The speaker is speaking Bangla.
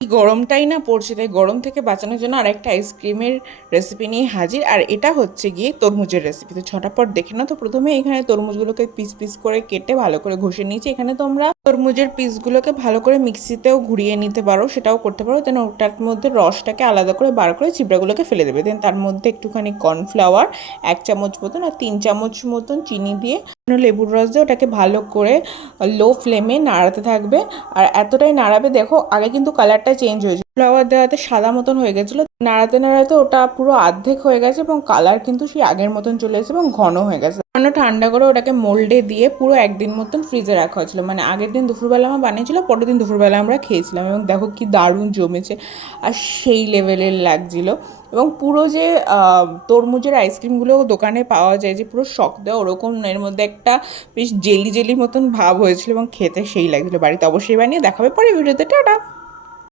এই গরমটাই না পড়ছে, তাই গরম থেকে বাঁচানোর জন্য আরেকটা আইসক্রিমের রেসিপি নিয়ে হাজির। আর এটা হচ্ছে গিয়ে তরমুজের রেসিপি। তো ছটাপট দেখে না। তো প্রথমে এখানে তরমুজগুলোকে পিস পিস করে কেটে ভালো করে ঘষে নিয়েছি। এখানে তোমরা তরমুজের পিসগুলোকে ভালো করে মিক্সিতেও ঘুরিয়ে নিতে পারো, সেটাও করতে পারো। দেন ওটার মধ্যে রসটাকে আলাদা করে বার করে চিবড়াগুলোকে ফেলে দেবে। দেন তার মধ্যে একটুখানি কর্নফ্লাওয়ার 1 চামচ মতন আর 3 চামচ মতন চিনি দিয়ে লেবুর রস দিয়ে ওটাকে ভালো করে লো ফ্লেমে নাড়াতে থাকবে। আর এতটাই নাড়াবে, দেখো আগে কিন্তু কালারটা চেঞ্জ হয়েছে, ফ্লাওয়ার দেওয়াতে সাদা মতন হয়ে গেছিলো, নাড়াতে নাড়াতে ওটা পুরো অর্ধেক হয়ে গেছে এবং কালার কিন্তু সেই আগের মতন চলে এসেছে এবং ঘন হয়ে গেছে। ঠান্ডা করে ওটাকে মোল্ডে দিয়ে পুরো একদিন মতন ফ্রিজে রাখা হয়েছিল। মানে আগের দিন দুপুরবেলা আমার বানিয়েছিল, পরের দিন দুপুরবেলা আমরা খেয়েছিলাম এবং দেখো কি দারুণ জমেছে আর সেই লেভেলের লাগছিল। এবং পুরো যে তরমুজের আইসক্রিমগুলো দোকানে পাওয়া যায় যে পুরো শক দেওয়া ওরকম, এর মধ্যে একটা বেশ জেলি জেলি মতন ভাব হয়েছিল এবং খেতে সেই লাগছিল। বাড়িতে অবশ্যই বানিয়ে দেখাবে পরে ভিডিওতে। টাটা।